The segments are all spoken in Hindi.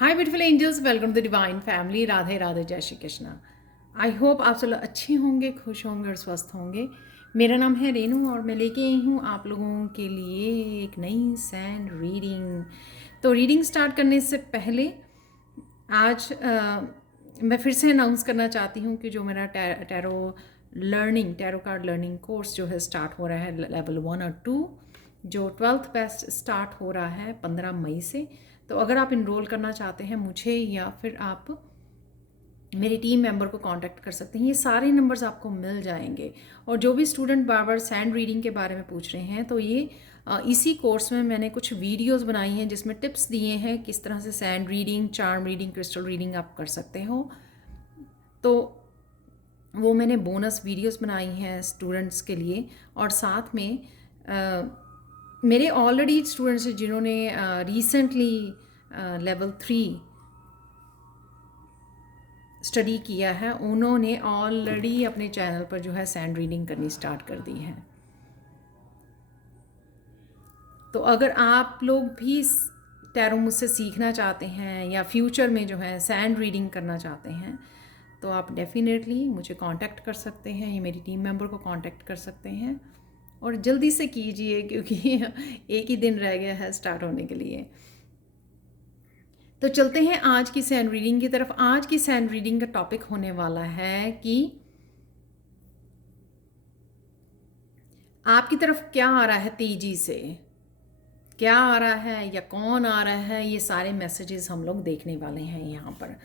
Hi beautiful angels, welcome to the divine family. Radhe Radhe, जय श्री कृष्णा। आई होप आप सब लोग अच्छे होंगे, खुश होंगे और स्वस्थ होंगे। मेरा नाम है रेनू और मैं लेके आई हूँ आप लोगों के लिए एक नई सैंड रीडिंग। तो रीडिंग स्टार्ट करने से पहले आज मैं फिर से अनाउंस करना चाहती हूँ कि जो मेरा टैरो कार्ड लर्निंग कोर्स जो है स्टार्ट हो रहा है लेवल 1 और 2, जो 12th बेस्ट स्टार्ट हो रहा है 15 मई से। तो अगर आप इनरोल करना चाहते हैं मुझे या फिर आप मेरी टीम मेंबर को कांटेक्ट कर सकते हैं। ये सारे नंबर्स आपको मिल जाएंगे। और जो भी स्टूडेंट बार बार सैंड रीडिंग के बारे में पूछ रहे हैं, तो ये इसी कोर्स में मैंने कुछ वीडियोस बनाई हैं जिसमें टिप्स दिए हैं किस तरह से sand reading, charm reading, crystal reading आप कर सकते हो। तो वो मैंने बोनस वीडियोस बनाई हैं स्टूडेंट्स के लिए। और साथ में मेरे ऑलरेडी स्टूडेंट्स हैं जिन्होंने रिसेंटली लेवल 3 स्टडी किया है, उन्होंने ऑलरेडी अपने चैनल पर जो है सैंड रीडिंग करनी स्टार्ट कर दी है। तो अगर आप लोग भी टैरो मुझसे सीखना चाहते हैं या फ्यूचर में जो है सैंड रीडिंग करना चाहते हैं, तो आप डेफिनेटली मुझे कांटेक्ट कर सकते हैं, ये मेरी टीम मेंबर को कांटेक्ट कर सकते हैं। और जल्दी से कीजिए क्योंकि एक ही दिन रह गया है स्टार्ट होने के लिए। तो चलते हैं आज की सैंड रीडिंग की तरफ। आज की सैंड रीडिंग का टॉपिक होने वाला है कि आपकी तरफ क्या आ रहा है तेजी से, क्या आ रहा है या कौन आ रहा है, ये सारे मैसेजेस हम लोग देखने वाले हैं यहाँ पर।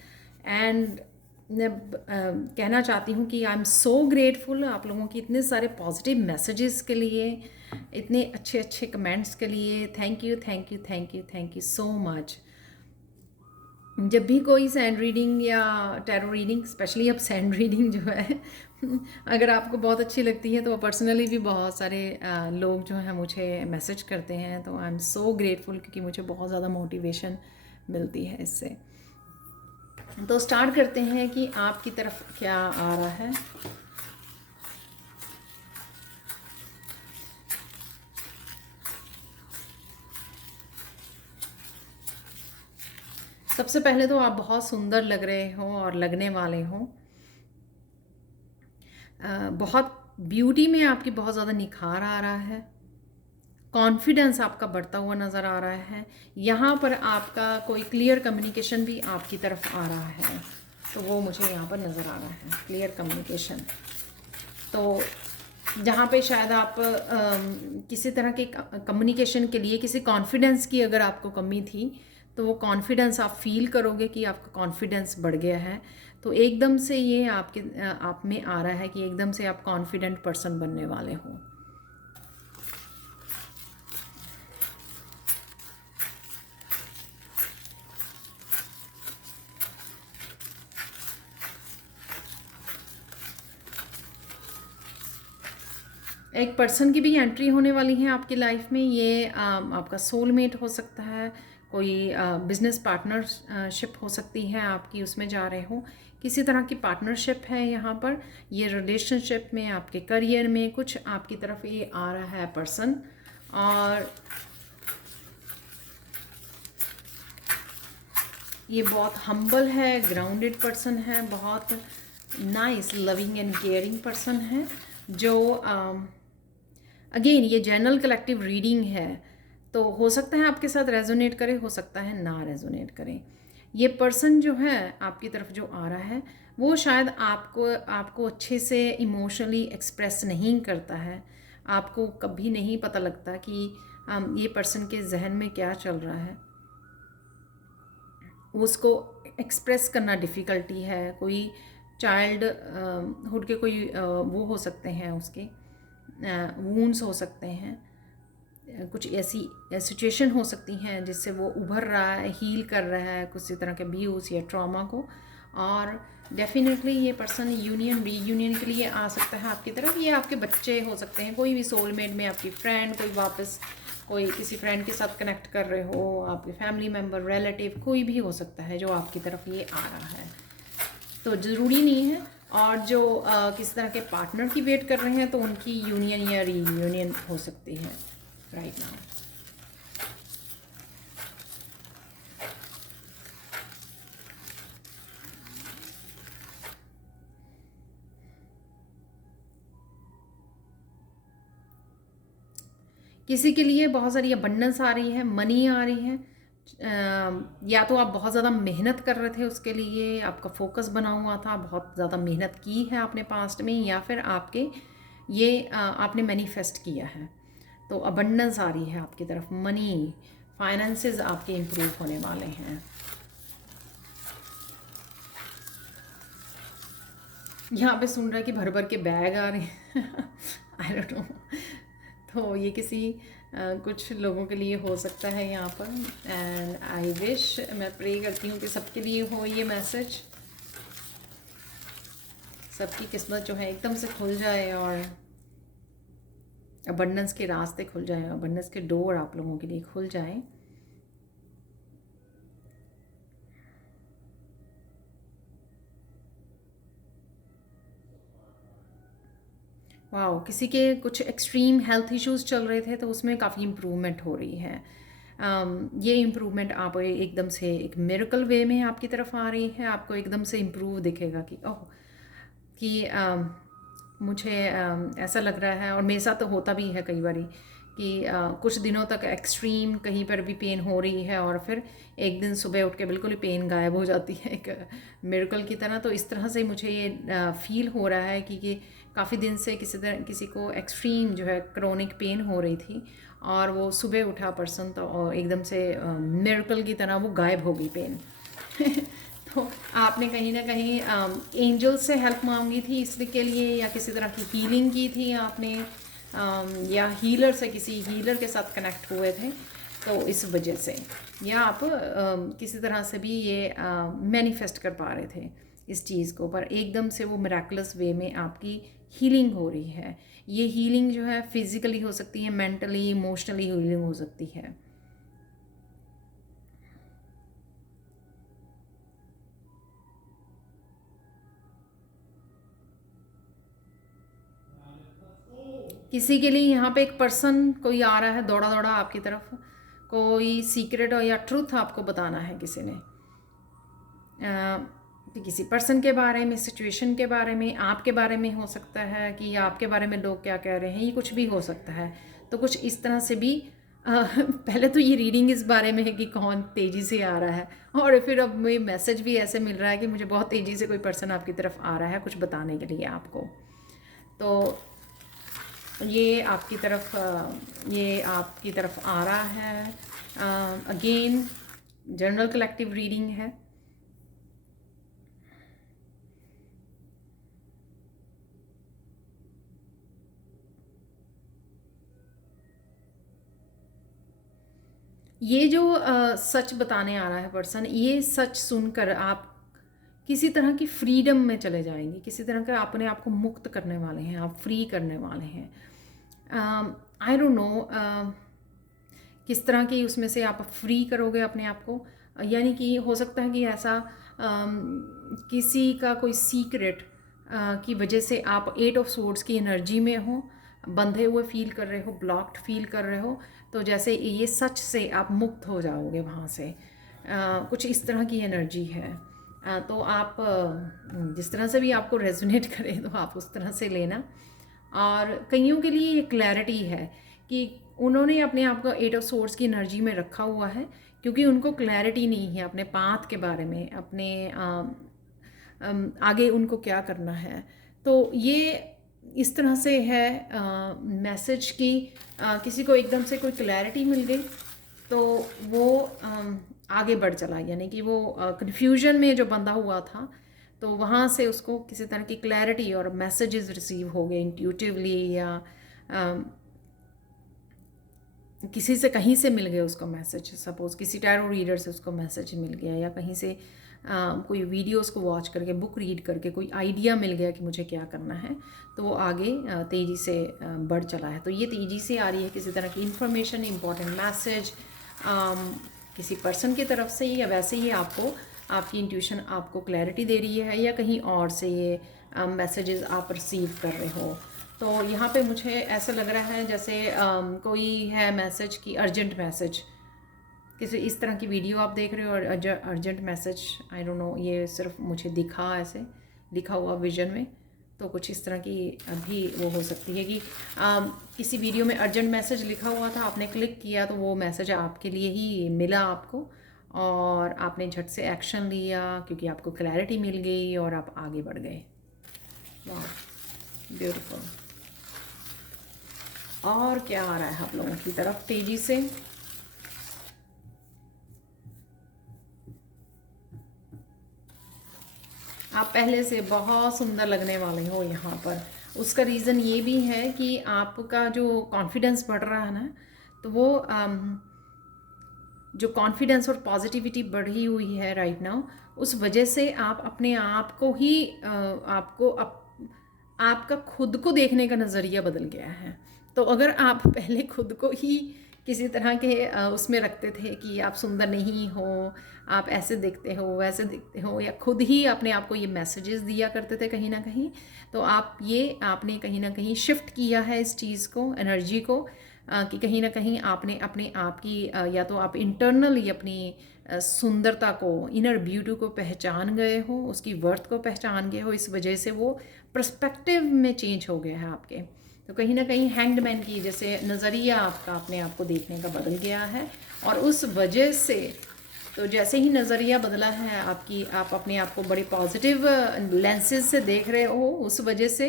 एंड मैं कहना चाहती हूँ कि आई एम सो ग्रेटफुल आप लोगों की इतने सारे पॉजिटिव मैसेजेस के लिए, इतने अच्छे अच्छे कमेंट्स के लिए। Thank you thank you thank you thank you so much. जब भी कोई सैंड रीडिंग या टैरो रीडिंग, स्पेशली अब सैंड रीडिंग जो है अगर आपको बहुत अच्छी लगती है, तो पर्सनली भी बहुत सारे लोग जो हैं मुझे मैसेज करते हैं। तो आई एम सो ग्रेटफुल क्योंकि मुझे बहुत ज़्यादा मोटिवेशन मिलती है इससे। तो स्टार्ट करते हैं कि आपकी तरफ क्या आ रहा है। सबसे पहले तो आप बहुत सुंदर लग रहे हो और लगने वाले हो। बहुत ब्यूटी में आपकी बहुत ज़्यादा निखार आ रहा है। कॉन्फिडेंस आपका बढ़ता हुआ नज़र आ रहा है। यहाँ पर आपका कोई क्लियर कम्युनिकेशन भी आपकी तरफ आ रहा है, तो वो मुझे यहाँ पर नज़र आ रहा है, क्लियर कम्युनिकेशन। तो जहाँ पे शायद आप किसी तरह के कम्युनिकेशन के लिए किसी कॉन्फिडेंस की अगर आपको कमी थी, तो वो कॉन्फिडेंस आप फील करोगे कि आपका कॉन्फिडेंस बढ़ गया है। तो एकदम से ये आप में आ रहा है कि एकदम से आप कॉन्फिडेंट पर्सन बनने वाले हो। एक पर्सन की भी एंट्री होने वाली है आपकी लाइफ में। ये आपका सोलमेट हो सकता है, कोई बिजनेस पार्टनरशिप हो सकती है आपकी, उसमें जा रहे हो। किसी तरह की पार्टनरशिप है यहाँ पर। ये रिलेशनशिप में, आपके करियर में कुछ आपकी तरफ ये आ रहा है पर्सन। और ये बहुत हम्बल है, ग्राउंडेड पर्सन है, बहुत nice, loving and caring person है। जो अगेन ये जनरल कलेक्टिव रीडिंग है, तो हो सकता है आपके साथ रेजोनेट करे, हो सकता है ना रेजोनेट करे। ये पर्सन जो है आपकी तरफ जो आ रहा है, वो शायद आपको अच्छे से इमोशनली एक्सप्रेस नहीं करता है। आपको कभी नहीं पता लगता कि ये पर्सन के जहन में क्या चल रहा है। उसको एक्सप्रेस करना डिफ़िकल्टी है। कोई चाइल्ड हुड के कोई वो हो सकते हैं, उसके वूंड्स हो सकते हैं, कुछ ऐसी सिचुएशन हो सकती हैं जिससे वो उभर रहा है, हील कर रहा है किसी तरह के अब्यूज़ या ट्रॉमा को। और डेफिनेटली ये पर्सन यूनियन रीयूनियन के लिए आ सकता है आपकी तरफ। ये आपके बच्चे हो सकते हैं, कोई भी सोलमेट में आपकी फ्रेंड, कोई वापस कोई किसी फ्रेंड के साथ कनेक्ट कर रहे हो, आपके फैमिली मेम्बर, रिलेटिव, कोई भी हो सकता है जो आपकी तरफ ये आ रहा है। तो ज़रूरी नहीं है। और जो किस तरह के पार्टनर की वेट कर रहे हैं, तो उनकी यूनियन या रीयूनियन हो सकती है राइट नाउ। किसी के लिए बहुत सारी अबंडेंस आ रही है, मनी आ रही है। या तो आप बहुत ज़्यादा मेहनत कर रहे थे उसके लिए, आपका फोकस बना हुआ था, बहुत ज़्यादा मेहनत की है आपने पास्ट में, या फिर आपके ये आपने मैनिफेस्ट किया है। तो अबंडेंस आ रही है आपकी तरफ, मनी, फाइनेंसेस आपके इम्प्रूव होने वाले हैं। यहाँ पे सुन रहा है कि भर भर के बैग आ रहे हैं। I don't know. तो ये किसी कुछ लोगों के लिए हो सकता है यहाँ पर। एंड आई विश, मैं प्रे करती हूँ कि सबके लिए हो ये मैसेज, सबकी किस्मत जो है एकदम से खुल जाए और अबंडेंस के रास्ते खुल जाए, अबंडेंस के डोर आप लोगों के लिए खुल जाए। वाओ, किसी के कुछ एक्सट्रीम हेल्थ इश्यूज चल रहे थे तो उसमें काफ़ी इम्प्रूवमेंट हो रही है। ये इम्प्रूवमेंट आप एकदम से एक मिरेकल वे में आपकी तरफ आ रही है, आपको एकदम से इम्प्रूव दिखेगा कि ओह, कि मुझे ऐसा लग रहा है, और मेरे साथ तो होता भी है कई बारी कि कुछ दिनों तक एक्सट्रीम कहीं पर भी पेन हो रही है और फिर एक दिन सुबह उठ के बिल्कुल ही पेन गायब हो जाती है, एक मिरेकल की तरह। तो इस तरह से मुझे ये फील हो रहा है कि काफ़ी दिन से किसी को एक्सट्रीम जो है क्रोनिक पेन हो रही थी और वो सुबह उठा पर्सन तो और एकदम से मिरेकल की तरह वो गायब हो गई पेन। तो आपने कहीं ना कहीं एंजल से हेल्प मांगी थी इसके लिए, या किसी तरह की हीलिंग की थी आपने, या हीलर से, किसी हीलर के साथ कनेक्ट हुए थे तो इस वजह से, या आप किसी तरह से भी ये मैनिफेस्ट कर पा रहे थे इस चीज़ को, पर एकदम से वो मिराकुलस वे में आपकी हीलिंग हो रही है। ये हीलिंग जो है फिजिकली हो सकती है, मेंटली, इमोशनली हीलिंग हो सकती है। किसी के लिए यहाँ पे एक पर्सन कोई आ रहा है दौड़ा दौड़ा आपकी तरफ, कोई सीक्रेट और या ट्रूथ आपको बताना है किसी ने, किसी पर्सन के बारे में, सिचुएशन के बारे में, आपके बारे में हो सकता है कि आपके बारे में लोग क्या कह रहे हैं, ये कुछ भी हो सकता है। तो कुछ इस तरह से भी पहले तो ये रीडिंग इस बारे में है कि कौन तेज़ी से आ रहा है, और फिर अब मुझे मैसेज भी ऐसे मिल रहा है कि मुझे बहुत तेज़ी से कोई पर्सन आपकी तरफ आ रहा है कुछ बताने के लिए आपको। तो ये आपकी तरफ आ रहा है। अगेन जनरल कलेक्टिव रीडिंग है। ये जो सच बताने आ रहा है पर्सन, ये सच सुनकर आप किसी तरह की फ्रीडम में चले जाएंगे, किसी तरह का अपने आप को मुक्त करने वाले हैं, आप फ्री करने वाले हैं। आई डोंट नो किस तरह की उसमें से आप फ्री करोगे अपने आप को, यानी कि हो सकता है कि ऐसा किसी का कोई सीक्रेट की वजह से आप 8 ऑफ सोर्ड्स की एनर्जी में हो, बंधे हुए फील कर रहे हो, ब्लॉक्ड फील कर रहे हो, तो जैसे ये सच से आप मुक्त हो जाओगे वहाँ से। कुछ इस तरह की एनर्जी है। तो आप जिस तरह से भी आपको रेजोनेट करे तो आप उस तरह से लेना। और कईयों के लिए ये क्लैरिटी है कि उन्होंने अपने आप को 8 ऑफ सोर्स की एनर्जी में रखा हुआ है क्योंकि उनको क्लैरिटी नहीं है अपने पाथ के बारे में, अपने आगे उनको क्या करना है। तो ये इस तरह से है मैसेज की किसी को एकदम से कोई क्लैरिटी मिल गई तो वो आगे बढ़ चला, यानी कि वो कन्फ्यूजन में जो बंधा हुआ था तो वहाँ से उसको किसी तरह की क्लैरिटी और मैसेजेस रिसीव हो गए इंट्यूटिवली, या किसी से कहीं से मिल गया उसको मैसेज, सपोज़ किसी टैरो रीडर से उसको मैसेज मिल गया, या कहीं से कोई वीडियोस को वॉच करके, बुक रीड करके कोई आइडिया मिल गया कि मुझे क्या करना है, तो वो आगे तेज़ी से बढ़ चला है। तो ये तेज़ी से आ रही है किसी तरह की इंफॉर्मेशन, इंपॉर्टेंट मैसेज किसी पर्सन की तरफ से, या वैसे ही आपको आपकी इंट्यूशन आपको क्लैरिटी दे रही है, या कहीं और से ये मैसेजेस आप रिसीव कर रहे हो। तो यहाँ पे मुझे ऐसा लग रहा है जैसे कोई है मैसेज की अर्जेंट मैसेज, किसी इस तरह की वीडियो आप देख रहे हो और urgent message, I don't know, ये सिर्फ मुझे दिखा ऐसे लिखा हुआ विजन में, तो कुछ इस तरह की भी वो हो सकती है कि किसी वीडियो में अर्जेंट मैसेज लिखा हुआ था, आपने क्लिक किया तो वो मैसेज आपके लिए ही मिला आपको, और आपने झट से एक्शन लिया क्योंकि आपको क्लैरिटी मिल गई और आप आगे बढ़ गए। वाह, ब्यूटीफुल। और क्या आ रहा है आप लोगों की तरफ तेजी से? आप पहले से बहुत सुंदर लगने वाले हो यहाँ पर। उसका रीज़न ये भी है कि आपका जो कॉन्फिडेंस बढ़ रहा है ना, तो वो जो कॉन्फिडेंस और पॉजिटिविटी बढ़ी हुई है राइट नाउ, उस वजह से आप अपने आप को ही आपका खुद को देखने का नज़रिया बदल गया है। तो अगर आप पहले खुद को ही किसी तरह के उसमें रखते थे कि आप सुंदर नहीं हो, आप ऐसे दिखते हो वैसे दिखते हो, या खुद ही अपने आप को ये मैसेजेस दिया करते थे कहीं ना कहीं, तो आपने कहीं ना कहीं शिफ्ट किया है इस चीज़ को, एनर्जी को, कि कहीं ना कहीं आपने अपने आप की या तो आप इंटरनली अपनी सुंदरता को, इनर ब्यूटी को पहचान गए हो, उसकी वर्थ को पहचान गए हो। इस वजह से वो पर्सपेक्टिव में चेंज हो गया है आपके। तो कहीं ना कहीं हैंडमैन की जैसे नज़रिया आपका अपने आप को देखने का बदल गया है, और उस वजह से तो जैसे ही नज़रिया बदला है आप अपने आप को बड़े पॉजिटिव लेंसेज से देख रहे हो, उस वजह से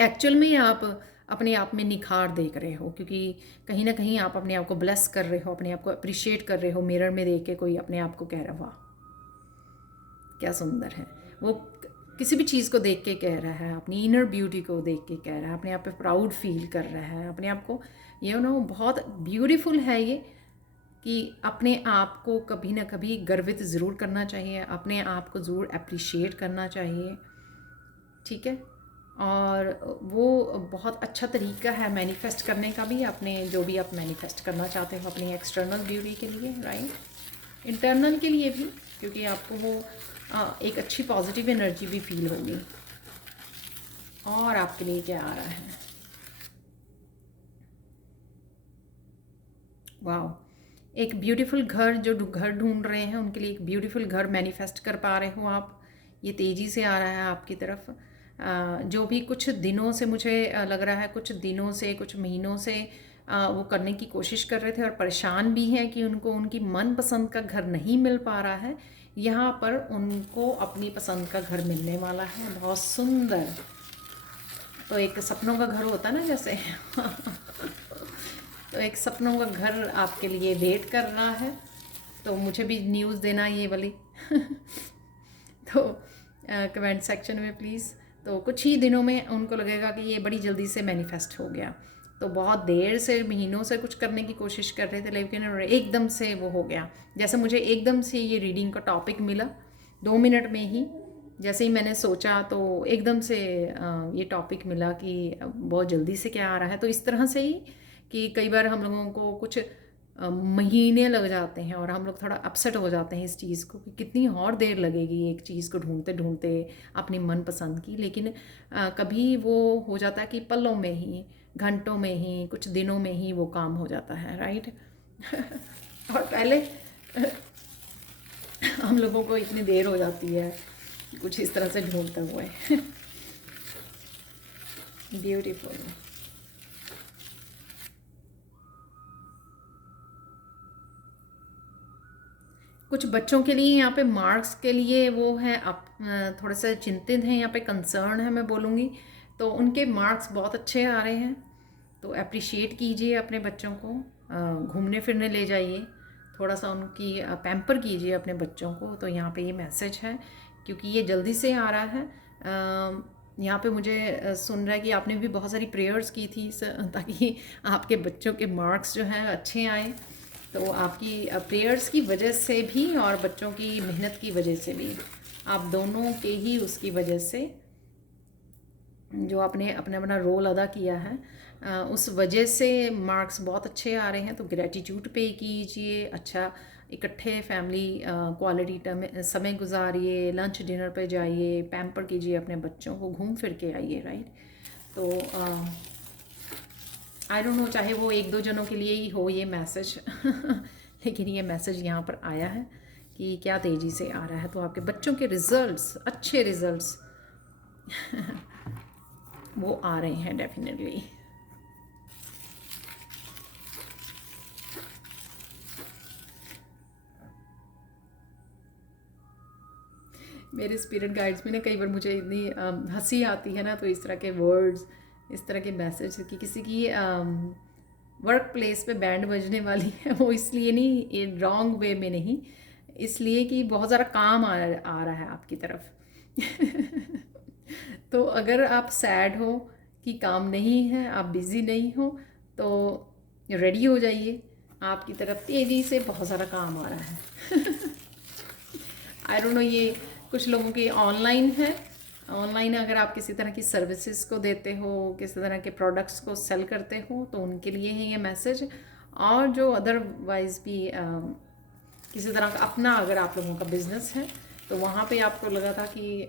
एक्चुअल में आप अपने आप में निखार देख रहे हो, क्योंकि कहीं ना कहीं आप अपने आप को ब्लेस कर रहे हो, अपने आप को अप्रिशिएट कर रहे हो। मिरर में देख के कोई अपने आप को कह रहा, वाह क्या सुंदर है। वो किसी भी चीज़ को देख के कह रहा है, अपनी इनर ब्यूटी को देख के कह रहा है, अपने आप पे प्राउड फील कर रहा है अपने आप को। ये नो बहुत ब्यूटीफुल है ये, कि अपने आप को कभी ना कभी गर्वित ज़रूर करना चाहिए, अपने आप को ज़रूर अप्रिशिएट करना चाहिए, ठीक है। और वो बहुत अच्छा तरीका है मैनिफेस्ट करने का भी, अपने जो भी आप मैनिफेस्ट करना चाहते हो अपनी एक्सटर्नल ब्यूटी के लिए, राइट, इंटरनल के लिए भी, क्योंकि आपको वो एक अच्छी पॉजिटिव एनर्जी भी फील होगी। और आपके लिए क्या आ रहा है? वाह, एक ब्यूटीफुल घर, जो घर ढूंढ रहे हैं उनके लिए एक ब्यूटीफुल घर मैनिफेस्ट कर पा रहे हो आप। ये तेज़ी से आ रहा है आपकी तरफ। जो भी कुछ दिनों से मुझे लग रहा है, कुछ दिनों से, कुछ महीनों से वो करने की कोशिश कर रहे थे और परेशान भी हैं कि उनको उनकी मनपसंद का घर नहीं मिल पा रहा है, यहाँ पर उनको अपनी पसंद का घर मिलने वाला है, बहुत सुंदर। तो एक सपनों का घर होता है ना जैसे तो एक सपनों का घर आपके लिए वेट कर रहा है, तो मुझे भी न्यूज़ देना ये वाली तो कमेंट सेक्शन में प्लीज़। तो कुछ ही दिनों में उनको लगेगा कि ये बड़ी जल्दी से मैनिफेस्ट हो गया। तो बहुत देर से, महीनों से कुछ करने की कोशिश कर रहे थे, लेकिन एकदम से वो हो गया। जैसे मुझे एकदम से ये रीडिंग का टॉपिक मिला 2 मिनट में ही, जैसे ही मैंने सोचा तो एकदम से ये टॉपिक मिला कि बहुत जल्दी से क्या आ रहा है। तो इस तरह से ही कि कई बार हम लोगों को कुछ महीने लग जाते हैं और हम लोग थोड़ा अपसेट हो जाते हैं इस चीज़ को कि कितनी और देर लगेगी एक चीज़ को ढूंढते ढूंढते अपनी मनपसंद की। लेकिन कभी वो हो जाता है कि पलों में ही, घंटों में ही, कुछ दिनों में ही वो काम हो जाता है, राइट और पहले हम लोगों को इतनी देर हो जाती है कुछ इस तरह से ढूंढते हुए ब्यूटीफुल। कुछ बच्चों के लिए यहाँ पे मार्क्स के लिए वो है, आप थोड़ा सा चिंतित हैं, यहाँ पे कंसर्न है मैं बोलूँगी। तो उनके मार्क्स बहुत अच्छे आ रहे हैं, तो अप्रिशिएट कीजिए अपने बच्चों को, घूमने फिरने ले जाइए, थोड़ा सा उनकी पैम्पर कीजिए अपने बच्चों को। तो यहाँ पे ये मैसेज है, क्योंकि ये जल्दी से आ रहा है। यहाँ पे मुझे सुन रहा है कि आपने भी बहुत सारी प्रेयर्स की थी ताकि आपके बच्चों के मार्क्स जो हैं अच्छे आए। तो आपकी प्रेयर्स की वजह से भी और बच्चों की मेहनत की वजह से भी, आप दोनों के ही उसकी वजह से जो आपने अपना अपना रोल अदा किया है, उस वजह से मार्क्स बहुत अच्छे आ रहे हैं। तो ग्रेटिट्यूड पे कीजिए, अच्छा इकट्ठे फैमिली क्वालिटी समय गुजारिए, लंच डिनर पे जाइए, पैम्पर कीजिए अपने बच्चों को, घूम फिर के आइए, राइट। तो आई डोंट नो, चाहे वो 1-2 जनों के लिए ही हो ये मैसेज लेकिन ये मैसेज यहाँ पर आया है कि क्या तेज़ी से आ रहा है। तो आपके बच्चों के रिज़ल्ट्स, अच्छे रिज़ल्ट्स वो आ रहे हैं डेफिनेटली। मेरे स्पिरिट गाइड्स में ना कई बार मुझे इतनी हंसी आती है ना, तो इस तरह के वर्ड्स, इस तरह के मैसेज कि किसी की वर्क प्लेस पे बैंड बजने वाली है, वो इसलिए नहीं, रॉन्ग वे में नहीं, इसलिए कि बहुत ज़्यादा काम आ रहा है आपकी तरफ। तो अगर आप सैड हो कि काम नहीं है, आप बिज़ी नहीं हो, तो रेडी हो जाइए, आपकी तरफ तेज़ी से बहुत सारा काम आ रहा है। आई डोंट नो, ये कुछ लोगों की ऑनलाइन है। ऑनलाइन अगर आप किसी तरह की सर्विसेज को देते हो, किसी तरह के प्रोडक्ट्स को सेल करते हो, तो उनके लिए है ये मैसेज। और जो अदरवाइज भी किसी तरह का अपना अगर आप लोगों का बिजनेस है, तो वहाँ पे आपको लगा था कि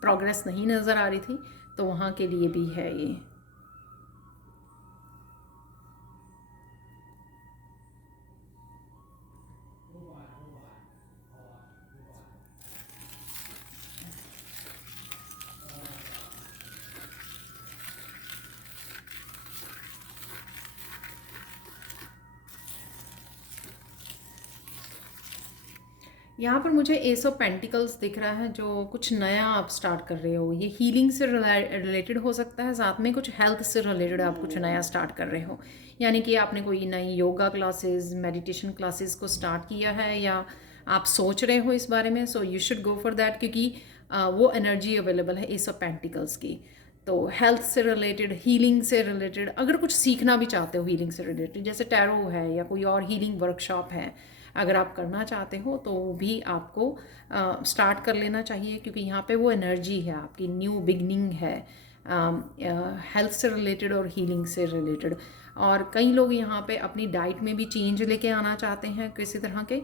प्रोग्रेस नहीं नज़र आ रही थी, तो वहाँ के लिए भी है ये। यहाँ पर मुझे एस ऑफ पेंटिकल्स दिख रहा है, जो कुछ नया आप स्टार्ट कर रहे हो। ये हीलिंग से रिलेटेड हो सकता है, साथ में कुछ हेल्थ से रिलेटेड आप कुछ नया स्टार्ट कर रहे हो। यानी कि आपने कोई नई योगा क्लासेस, मेडिटेशन क्लासेस को स्टार्ट किया है, या आप सोच रहे हो इस बारे में। So you should go for that, क्योंकि वो एनर्जी अवेलेबल है एस ऑफ पेंटिकल्स की। तो हेल्थ से रिलेटेड, हीलिंग से रिलेटेड, अगर कुछ सीखना भी चाहते हो हीलिंग से रिलेटेड, जैसे टैरो है या कोई और हीलिंग वर्कशॉप है, अगर आप करना चाहते हो तो भी आपको स्टार्ट कर लेना चाहिए, क्योंकि यहाँ पे वो एनर्जी है, आपकी न्यू बिगनिंग है, हेल्थ से रिलेटेड और हीलिंग से रिलेटेड। और कई लोग यहाँ पे अपनी डाइट में भी चेंज लेके आना चाहते हैं, किसी तरह के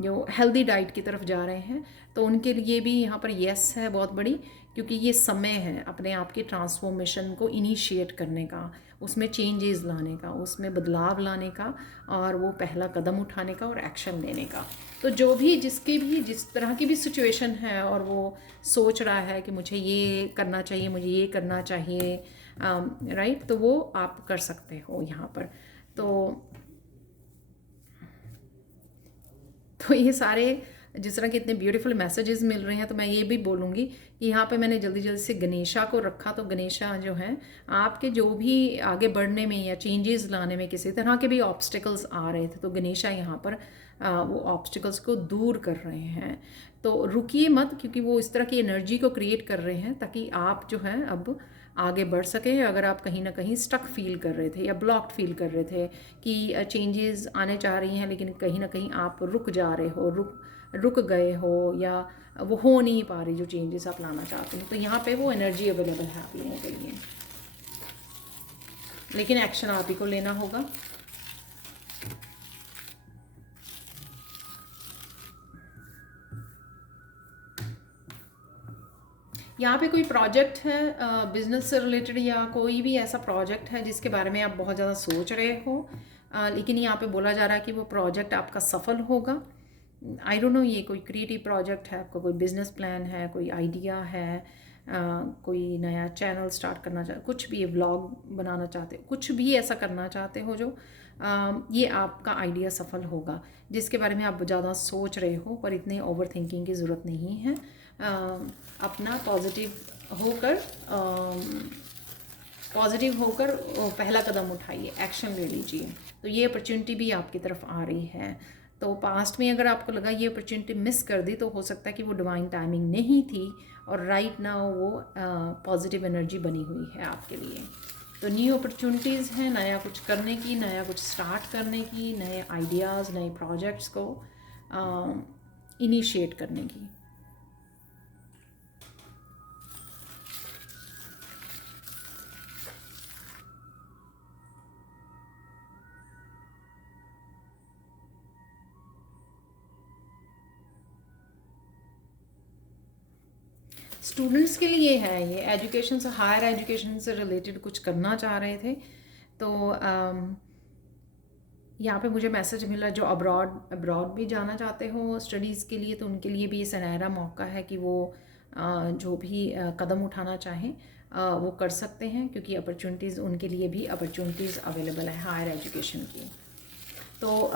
जो हेल्दी डाइट की तरफ जा रहे हैं, तो उनके लिए भी यहाँ पर येस है बहुत बड़ी, क्योंकि ये समय है अपने आप के ट्रांसफॉर्मेशन को इनिशिएट करने का, उसमें चेंजेस लाने का, उसमें बदलाव लाने का, और वो पहला कदम उठाने का और एक्शन लेने का। तो जो भी जिसकी भी जिस तरह की भी सिचुएशन है, और वो सोच रहा है कि मुझे ये करना चाहिए, मुझे ये करना चाहिए, राइट, तो वो आप कर सकते हो यहाँ पर। तो ये सारे जिस तरह के इतने ब्यूटीफुल मैसेजेस मिल रहे हैं, तो मैं ये भी बोलूँगी कि यहाँ पे मैंने जल्दी जल्दी से गणेशा को रखा। तो गणेशा जो है, आपके जो भी आगे बढ़ने में या चेंजेस लाने में किसी तरह के भी ऑब्स्टिकल्स आ रहे थे, तो गणेशा यहाँ पर वो ऑब्स्टिकल्स को दूर कर रहे हैं। तो रुकिए मत, क्योंकि वो इस तरह की एनर्जी को क्रिएट कर रहे हैं ताकि आप जो है अब आगे बढ़ सके। अगर आप कहीं ना कहीं स्टक फील कर रहे थे या ब्लॉक्ड फील कर रहे थे कि चेंजेस आने चाह रही हैं, लेकिन कहीं ना कहीं आप रुक जा रहे हो, रुक गए हो, या वो हो नहीं पा रही जो चेंजेस आप लाना चाहते हो, तो यहाँ पे वो एनर्जी अवेलेबल है आप लोगों के लिए। लेकिन एक्शन आप ही को लेना होगा। यहाँ पे कोई प्रोजेक्ट है बिजनेस से रिलेटेड, या कोई भी ऐसा प्रोजेक्ट है जिसके बारे में आप बहुत ज़्यादा सोच रहे हो, लेकिन यहाँ पे बोला जा रहा है कि वो प्रोजेक्ट आपका सफल होगा। आई डोंट नो, ये कोई क्रिएटिव प्रोजेक्ट है, आपका कोई बिजनेस प्लान है, कोई आइडिया है, कोई नया चैनल स्टार्ट करना चाहते, कुछ भी व्लॉग बनाना चाहते हो, कुछ भी ऐसा करना चाहते हो जो ये आपका आइडिया सफल होगा, जिसके बारे में आप ज़्यादा सोच रहे हो, पर इतने ओवर थिंकिंग की ज़रूरत नहीं है। अपना पॉजिटिव होकर पहला कदम उठाइए, एक्शन ले लीजिए। तो ये अपॉर्चुनिटी भी आपकी तरफ आ रही है। तो पास्ट में अगर आपको लगा ये अपॉर्चुनिटी मिस कर दी, तो हो सकता है कि वो डिवाइन टाइमिंग नहीं थी, और राइट नाउ वो पॉजिटिव एनर्जी बनी हुई है आपके लिए। तो न्यू अपॉर्चुनिटीज़ हैं, नया कुछ करने की, नया कुछ स्टार्ट करने की, नए आइडियाज़, नए प्रोजेक्ट्स को इनिशिएट करने की। स्टूडेंट्स के लिए है ये, एजुकेशन से, हायर एजुकेशन से रिलेटेड कुछ करना चाह रहे थे, तो यहाँ पे मुझे मैसेज मिला जो अब्रॉड भी जाना चाहते हो स्टडीज़ के लिए, तो उनके लिए भी ये सुनहरा मौका है कि वो जो भी कदम उठाना चाहें वो कर सकते हैं, क्योंकि अपॉर्चुनिटीज़ उनके लिए भी अपॉर्चुनिटीज़ अवेलेबल है हायर एजुकेशन की। तो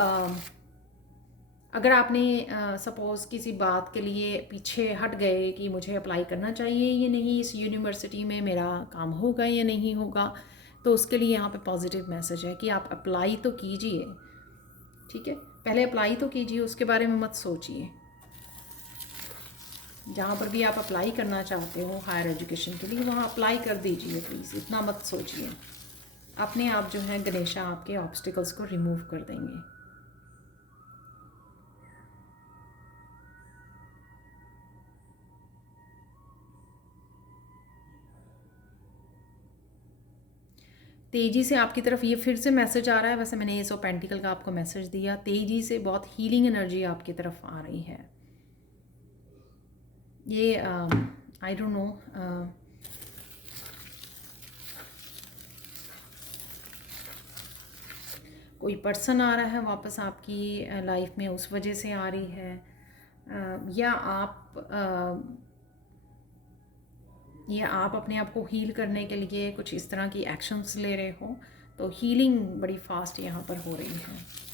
अगर आपने सपोज़ किसी बात के लिए पीछे हट गए कि मुझे अप्लाई करना चाहिए या नहीं, इस यूनिवर्सिटी में मेरा काम होगा या नहीं होगा, तो उसके लिए यहाँ पे पॉजिटिव मैसेज है कि आप अप्लाई तो कीजिए, ठीक है। पहले अप्लाई तो कीजिए, उसके बारे में मत सोचिए। जहाँ पर भी आप अप्लाई करना चाहते हो हायर एजुकेशन के लिए, वहाँ अप्लाई कर दीजिए प्लीज़, इतना मत सोचिए। अपने आप जो है गणेशा आपके ऑब्स्टिकल्स को रिमूव कर देंगे। तेज़ी से आपकी तरफ ये फिर से मैसेज आ रहा है, वैसे मैंने एस ऑफ पेंटिकल का आपको मैसेज दिया, तेज़ी से बहुत हीलिंग एनर्जी आपकी तरफ आ रही है। ये आई डोंट नो, कोई पर्सन आ रहा है वापस आपकी लाइफ में, उस वजह से आ रही है, या आप अपने आप को हील करने के लिए कुछ इस तरह की एक्शंस ले रहे हो, तो हीलिंग बड़ी फास्ट यहाँ पर हो रही है।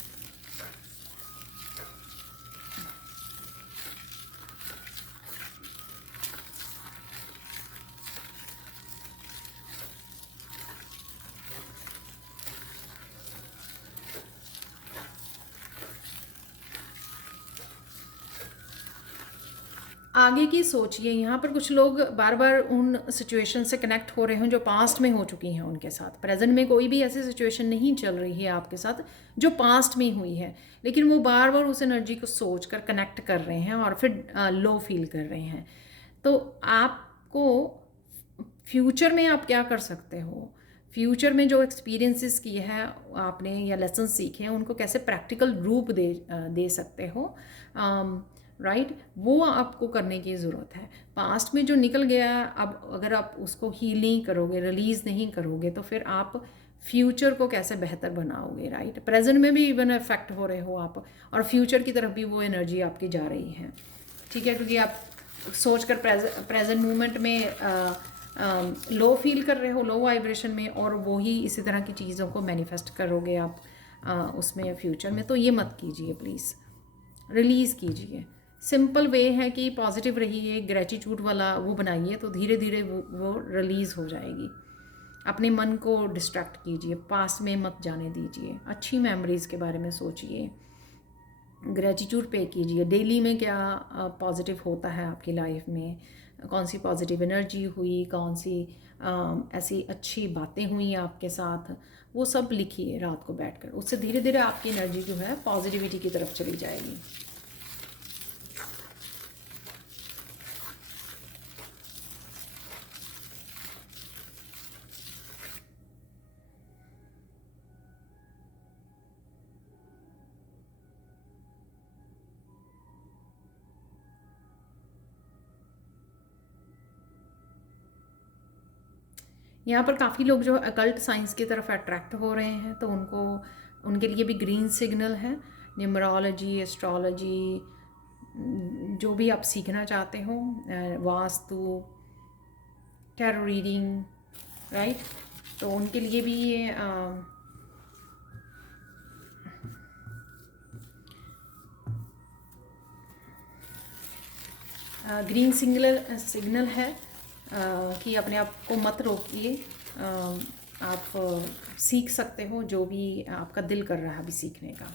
आगे की सोचिए, यहाँ पर कुछ लोग बार बार उन सिचुएशन से कनेक्ट हो रहे हैं जो पास्ट में हो चुकी हैं उनके साथ। प्रेजेंट में कोई भी ऐसी सिचुएशन नहीं चल रही है आपके साथ जो पास्ट में हुई है, लेकिन वो बार बार उस एनर्जी को सोच कर कनेक्ट कर रहे हैं और फिर लो फील कर रहे हैं। तो आपको फ्यूचर में आप क्या कर सकते हो, फ्यूचर में जो एक्सपीरियंसेस किए हैं आपने या लेसन सीखे हैं, उनको कैसे प्रैक्टिकल रूप दे सकते हो, राइट, वो आपको करने की ज़रूरत है। पास्ट में जो निकल गया, अब अगर आप उसको हील नहीं करोगे, रिलीज़ नहीं करोगे, तो फिर आप फ्यूचर को कैसे बेहतर बनाओगे, राइट। प्रेजेंट में भी इवन इफेक्ट हो रहे हो आप, और फ्यूचर की तरफ भी वो एनर्जी आपकी जा रही है, ठीक है, क्योंकि आप सोच कर प्रेजेंट मोमेंट में लो फील कर रहे हो, लो वाइब्रेशन में, और वो ही इसी तरह की चीज़ों को मैनिफेस्ट करोगे आप उसमें फ्यूचर में। तो ये मत कीजिए प्लीज़, रिलीज़ कीजिए। सिंपल वे है कि पॉजिटिव रहिए, ग्रेटिट्यूड वाला वो बनाइए, तो धीरे धीरे वो रिलीज़ हो जाएगी। अपने मन को डिस्ट्रैक्ट कीजिए, पास में मत जाने दीजिए, अच्छी मेमोरीज़ के बारे में सोचिए, ग्रेटिट्यूड पे कीजिए। डेली में क्या पॉजिटिव होता है आपकी लाइफ में, कौन सी पॉजिटिव एनर्जी हुई, कौन सी ऐसी अच्छी बातें हुई आपके साथ, वो सब लिखिए रात को बैठकर। उससे धीरे धीरे आपकी एनर्जी जो है पॉजिटिविटी की तरफ चली जाएगी। यहाँ पर काफ़ी लोग जो अकल्ट साइंस की तरफ अट्रैक्ट हो रहे हैं, तो उनके लिए भी ग्रीन सिग्नल है। न्यूमरोलॉजी, एस्ट्रोलॉजी, जो भी आप सीखना चाहते हो, वास्तु, टैरो रीडिंग, राइट, तो उनके लिए भी ये ग्रीन सिग्नल है कि अपने आप को मत रोकिए, आप सीख सकते हो जो भी आपका दिल कर रहा है अभी सीखने का।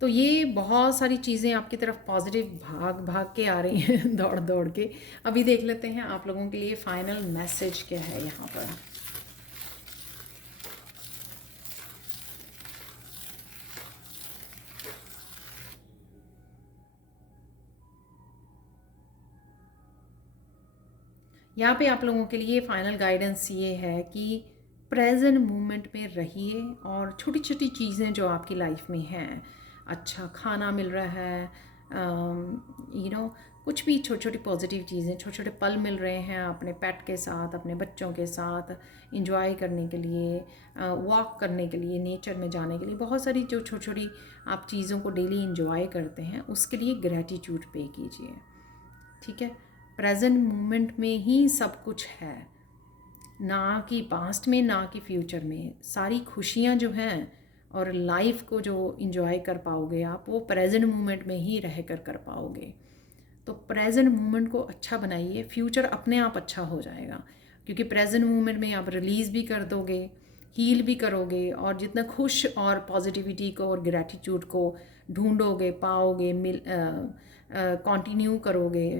तो ये बहुत सारी चीज़ें आपकी तरफ पॉजिटिव भाग भाग के आ रही हैं दौड़ दौड़ के। अभी देख लेते हैं आप लोगों के लिए फाइनल मैसेज क्या है यहाँ पर। यहाँ पे आप लोगों के लिए फाइनल गाइडेंस ये है कि प्रेजेंट मोमेंट में रहिए, और छोटी छोटी चीज़ें जो आपकी लाइफ में हैं, अच्छा खाना मिल रहा है, यू नो कुछ भी छोटी छोटी पॉजिटिव चीज़ें, छोटे छोटे पल मिल रहे हैं अपने पेट के साथ, अपने बच्चों के साथ इंजॉय करने के लिए, वॉक करने के लिए, नेचर में जाने के लिए, बहुत सारी जो छोटी छोटी आप चीज़ों को डेली इंजॉय करते हैं उसके लिए ग्रैटिट्यूड पे कीजिए। ठीक है, प्रेजेंट मोमेंट में ही सब कुछ है, ना कि पास्ट में, ना कि फ्यूचर में। सारी खुशियाँ जो हैं और लाइफ को जो इंजॉय कर पाओगे आप, वो प्रेजेंट मोमेंट में ही रह कर पाओगे। तो प्रेजेंट मोमेंट को अच्छा बनाइए, फ्यूचर अपने आप अच्छा हो जाएगा, क्योंकि प्रेजेंट मोमेंट में आप रिलीज़ भी कर दोगे, हील भी करोगे, और जितना खुश और पॉजिटिविटी को और ग्रैटिट्यूड को ढूंढोगे, पाओगे, कंटिन्यू करोगे,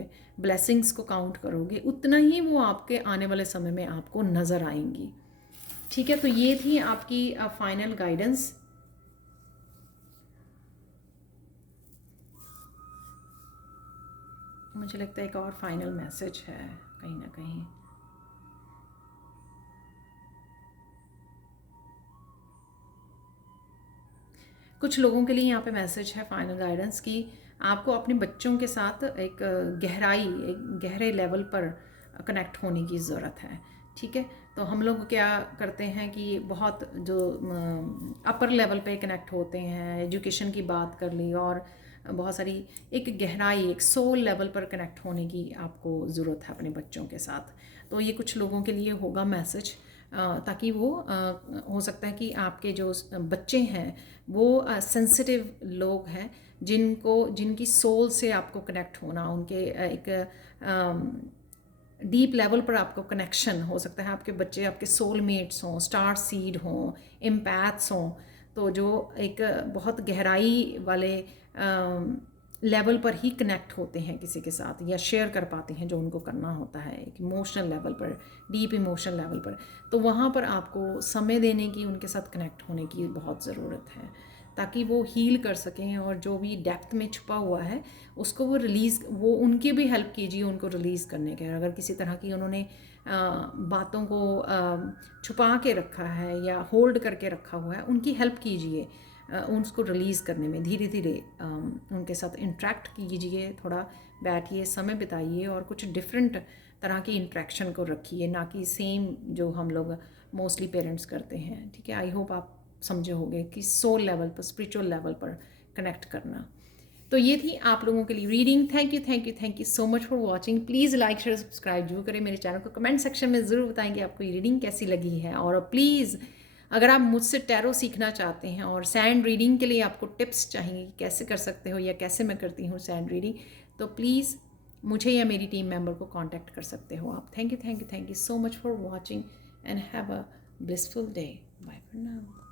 ब्लेसिंग्स को काउंट करोगे, उतना ही वो आपके आने वाले समय में आपको नज़र आएंगी। ठीक है, तो ये थी आपकी फाइनल गाइडेंस। मुझे लगता है एक और फाइनल मैसेज है कहीं ना कहीं। कुछ लोगों के लिए यहाँ पे मैसेज है फाइनल गाइडेंस की, आपको अपने बच्चों के साथ एक गहरे लेवल पर कनेक्ट होने की ज़रूरत है। ठीक है, तो हम लोग क्या करते हैं कि बहुत जो अपर लेवल पे कनेक्ट होते हैं, एजुकेशन की बात कर ली, और बहुत सारी एक गहराई, एक सोल लेवल पर कनेक्ट होने की आपको ज़रूरत है अपने बच्चों के साथ। तो ये कुछ लोगों के लिए होगा मैसेज, ताकि वो हो सकता है कि आपके जो बच्चे हैं वो सेंसिटिव लोग हैं, जिनकी सोल से आपको कनेक्ट होना, उनके एक डीप लेवल पर आपको कनेक्शन हो सकता है। आपके बच्चे आपके सोलमेट्स हों, स्टार सीड हों, एम्पैथ्स हों, तो जो एक बहुत गहराई वाले लेवल पर ही कनेक्ट होते हैं किसी के साथ, या शेयर कर पाते हैं जो उनको करना होता है एक इमोशनल लेवल पर, डीप इमोशनल लेवल पर। तो वहाँ पर आपको समय देने की, उनके साथ कनेक्ट होने की बहुत ज़रूरत है, ताकि वो हील कर सकें, और जो भी डेप्थ में छुपा हुआ है उसको वो रिलीज़, वो उनकी भी हेल्प कीजिए उनको रिलीज़ करने के। अगर किसी तरह की उन्होंने बातों को छुपा के रखा है या होल्ड करके रखा हुआ है, उनकी हेल्प कीजिए उसको रिलीज़ करने में। धीरे धीरे उनके साथ इंटरेक्ट कीजिए, थोड़ा बैठिए, समय बिताइए, और कुछ डिफरेंट तरह की इंट्रैक्शन को रखिए, ना कि सेम जो हम लोग मोस्टली पेरेंट्स करते हैं। ठीक है, आई होप आप समझे होंगे कि सोल लेवल पर, स्पिरिचुअल लेवल पर कनेक्ट करना। तो ये थी आप लोगों के लिए reading. Thank you so much for watching. Please like share subscribe जरूर करें मेरे चैनल को। कमेंट सेक्शन में ज़रूर बताएंगे आपको ये रीडिंग कैसी लगी है। और प्लीज़ अगर आप मुझसे टैरो सीखना चाहते हैं और सैंड रीडिंग के लिए आपको टिप्स चाहिए कि कैसे कर सकते हो या कैसे मैं करती हूँ सैंड रीडिंग, तो प्लीज़ मुझे या मेरी टीम मेंबर को कांटेक्ट कर सकते हो आप। Thank you so much for watching and have a blissful day. Bye for now.